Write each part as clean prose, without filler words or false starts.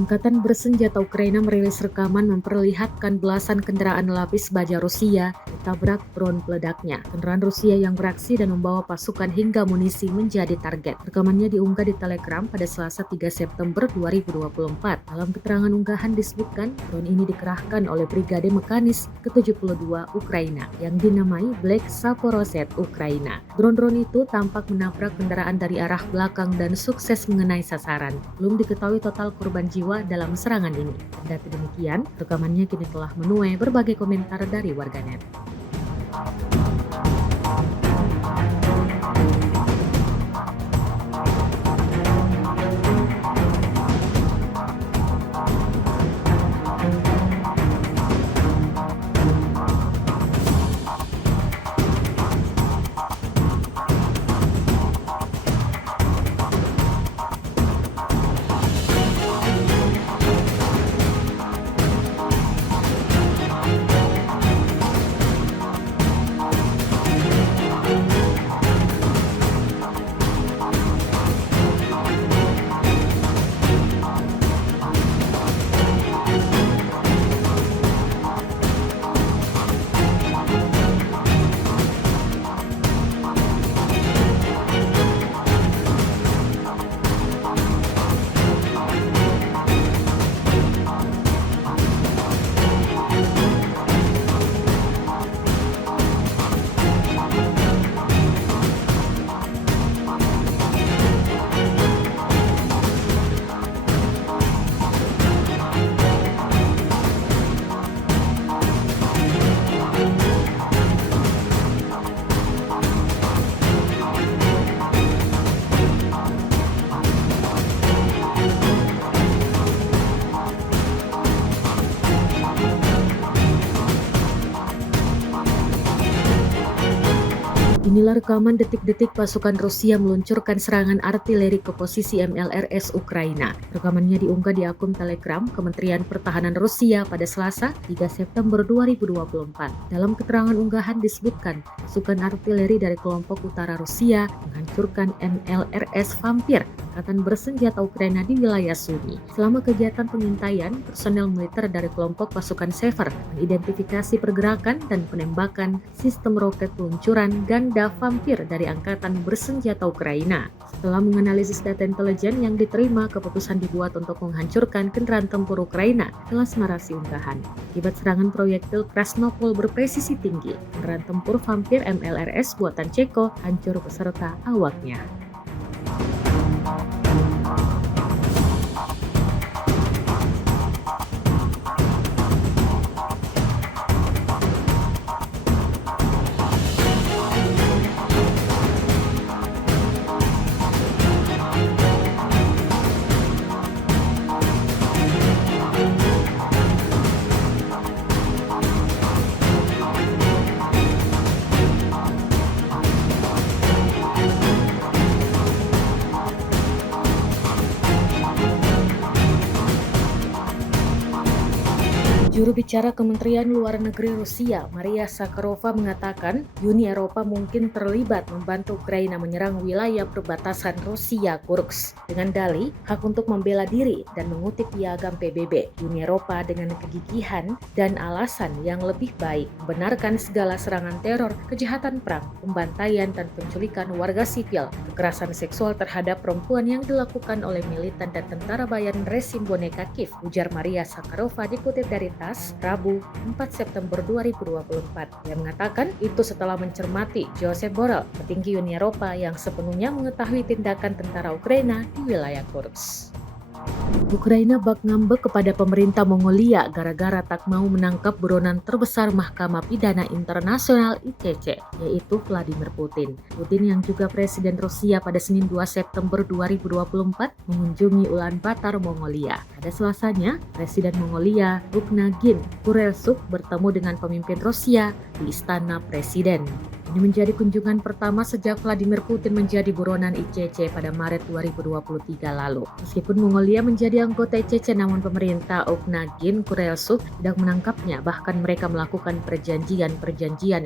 Angkatan bersenjata Ukraina merilis rekaman memperlihatkan belasan kendaraan lapis baja Rusia ditabrak drone peledaknya. Kendaraan Rusia yang beraksi dan membawa pasukan hingga munisi menjadi target. Rekamannya diunggah di Telegram pada Selasa 3 September 2024. Dalam keterangan unggahan disebutkan, drone ini dikerahkan oleh Brigade Mekanis ke-72 Ukraina yang dinamai Black Zaporozhye Ukraina. Drone-drone itu tampak menabrak kendaraan dari arah belakang dan sukses mengenai sasaran. Belum diketahui total korban jiwa dalam serangan ini. Kendati demikian, rekamannya kini telah menuai berbagai komentar dari warganet. Inilah rekaman detik-detik pasukan Rusia meluncurkan serangan artileri ke posisi MLRS Ukraina. Rekamannya diunggah di akun Telegram Kementerian Pertahanan Rusia pada Selasa 3 September 2024. Dalam keterangan unggahan disebutkan, pasukan artileri dari kelompok utara Rusia menghancurkan MLRS Vampir, angkatan bersenjata Ukraina di wilayah Sumy. Selama kegiatan pengintaian, personel militer dari kelompok pasukan Sever mengidentifikasi pergerakan dan penembakan sistem roket peluncuran ganda Vampir dari angkatan bersenjata Ukraina. Setelah menganalisis data intelijen yang diterima, keputusan dibuat untuk menghancurkan kendaraan tempur Ukraina, kelas narasi unggahan. Akibat serangan proyektil Krasnopol berpresisi tinggi, kendaraan tempur Vampir MLRS buatan Ceko hancur beserta awaknya. Juru bicara Kementerian Luar Negeri Rusia, Maria Zakharova mengatakan Uni Eropa mungkin terlibat membantu Ukraina menyerang wilayah perbatasan Rusia Kursk dengan dalih hak untuk membela diri dan mengutip piagam PBB. Uni Eropa dengan kegigihan dan alasan yang lebih baik membenarkan segala serangan teror, kejahatan perang, pembantaian dan penculikan warga sipil, kekerasan seksual terhadap perempuan yang dilakukan oleh militan dan tentara bayaran rezim boneka Kiev, ujar Maria Zakharova dikutip dari Rabu 4 September 2024. Ia mengatakan itu setelah mencermati Josep Borrell, petinggi Uni Eropa yang sepenuhnya mengetahui tindakan tentara Ukraina di wilayah Kursk. Ukraina bak ngambek kepada pemerintah Mongolia gara-gara tak mau menangkap buronan terbesar Mahkamah Pidana Internasional ICC, yaitu Vladimir Putin. Putin yang juga Presiden Rusia pada Senin 2 September 2024 mengunjungi Ulaanbaatar, Mongolia. Pada Selasanya, Presiden Mongolia Rugnagin Kurelsuk bertemu dengan pemimpin Rusia di Istana Presiden. Ini menjadi kunjungan pertama sejak Vladimir Putin menjadi buronan ICC pada Maret 2023 lalu. Meskipun Mongolia menjadi anggota ICC, namun pemerintah Rugnagin Kurelsuk tidak menangkapnya, bahkan mereka melakukan perjanjian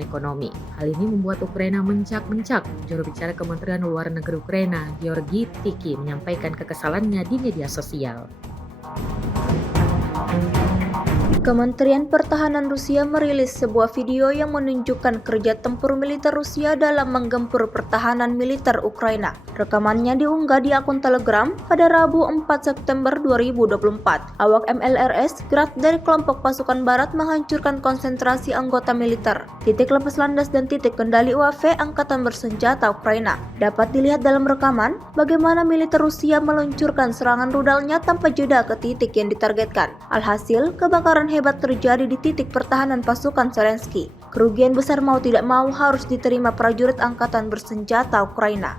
ekonomi. Hal ini membuat Ukraina mencak-mencak. Juru bicara Kementerian Luar Negeri Ukraina, Georgi Tiki, menyampaikan kekesalannya di media sosial. Kementerian Pertahanan Rusia merilis sebuah video yang menunjukkan kerja tempur militer Rusia dalam menggempur pertahanan militer Ukraina. Rekamannya diunggah di akun Telegram pada Rabu 4 September 2024. Awak MLRS Grad dari kelompok pasukan barat menghancurkan konsentrasi anggota militer, titik lepas landas dan titik kendali UAV Angkatan Bersenjata Ukraina. Dapat dilihat dalam rekaman bagaimana militer Rusia meluncurkan serangan rudalnya tanpa jeda ke titik yang ditargetkan. Alhasil, kebakaran hebat terjadi di titik pertahanan pasukan Zelensky. Kerugian besar mau tidak mau harus diterima prajurit angkatan bersenjata Ukraina.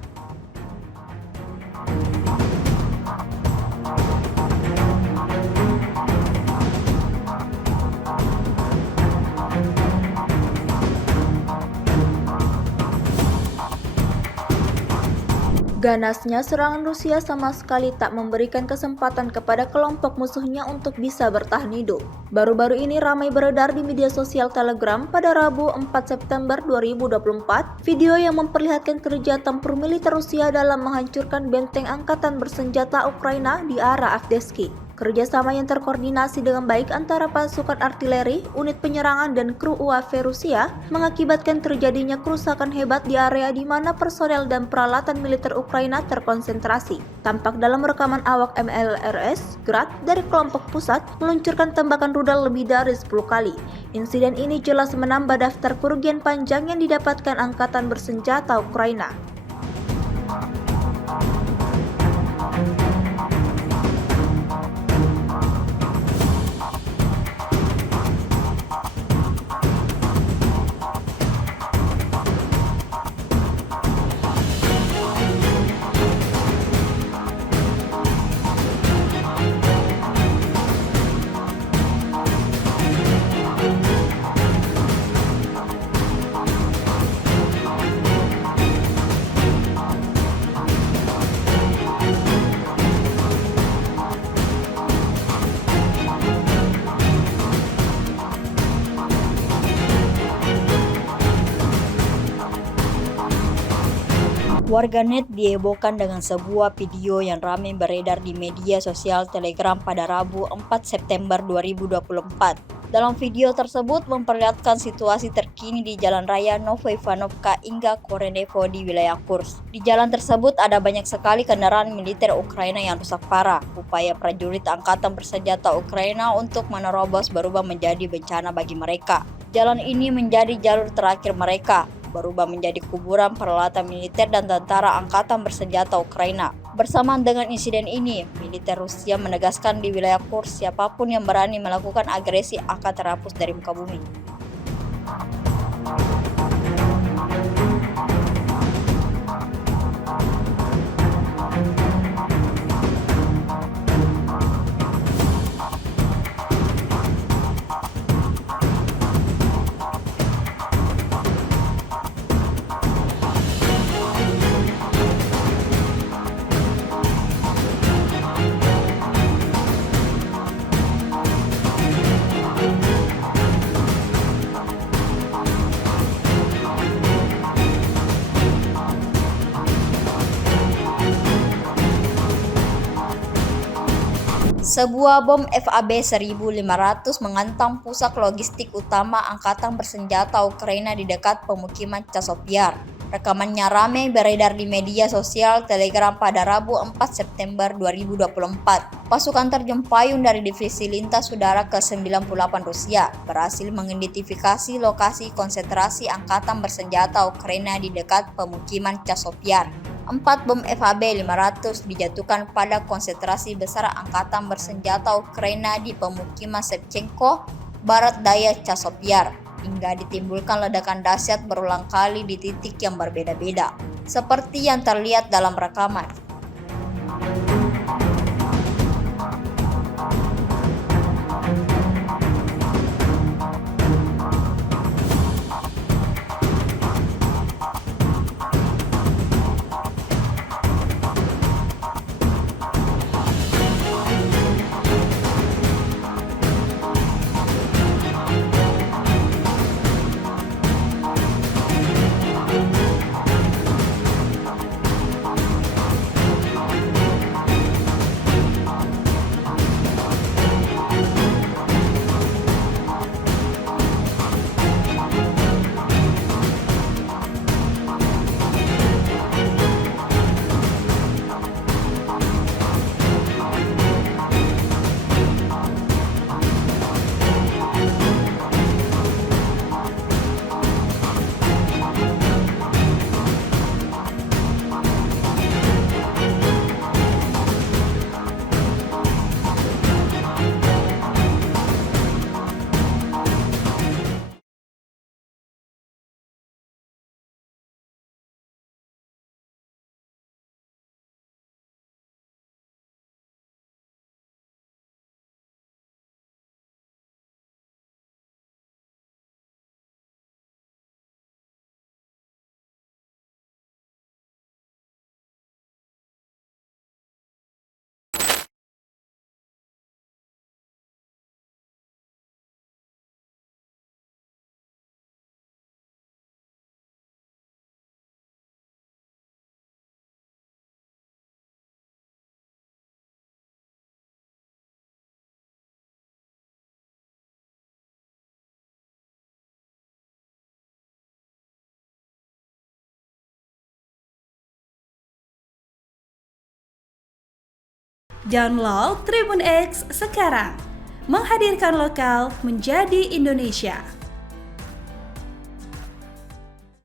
Ganasnya serangan Rusia sama sekali tak memberikan kesempatan kepada kelompok musuhnya untuk bisa bertahan hidup. Baru-baru ini ramai beredar di media sosial Telegram pada Rabu 4 September 2024 video yang memperlihatkan kerja tempur militer Rusia dalam menghancurkan benteng angkatan bersenjata Ukraina di arah Avdiivka. Kerjasama yang terkoordinasi dengan baik antara pasukan artileri, unit penyerangan, dan kru UAV Rusia mengakibatkan terjadinya kerusakan hebat di area di mana personel dan peralatan militer Ukraina terkonsentrasi. Tampak dalam rekaman awak MLRS Grad dari kelompok pusat meluncurkan tembakan rudal lebih dari 10 kali. Insiden ini jelas menambah daftar kerugian panjang yang didapatkan angkatan bersenjata Ukraina. Warganet dihebohkan dengan sebuah video yang ramai beredar di media sosial Telegram pada Rabu 4 September 2024. Dalam video tersebut memperlihatkan situasi terkini di Jalan Raya Novoivanovka hingga Korenevo di wilayah Kursk. Di jalan tersebut ada banyak sekali kendaraan militer Ukraina yang rusak parah. Upaya prajurit angkatan bersenjata Ukraina untuk menerobos berubah menjadi bencana bagi mereka. Jalan ini menjadi jalur terakhir mereka, berubah menjadi kuburan peralatan militer dan tentara angkatan bersenjata Ukraina. Bersamaan dengan insiden ini, militer Rusia menegaskan di wilayah Kursk siapapun yang berani melakukan agresi akan terhapus dari muka bumi. Sebuah bom FAB 1500 menghantam pusat logistik utama angkatan bersenjata Ukraina di dekat pemukiman Chasovyar. Rekamannya ramai beredar di media sosial Telegram pada Rabu 4 September 2024. Pasukan terjun payung dari Divisi Lintas Udara ke-98 Rusia berhasil mengidentifikasi lokasi konsentrasi angkatan bersenjata Ukraina di dekat pemukiman Chasovyar. 4 bom FAB 500 dijatuhkan pada konsentrasi besar angkatan bersenjata Ukraina di pemukiman Shevchenko, barat daya Chasovyar, hingga ditimbulkan ledakan dahsyat berulang kali di titik yang berbeda-beda, seperti yang terlihat dalam rekaman. Download Tribun X sekarang. Menghadirkan lokal menjadi Indonesia.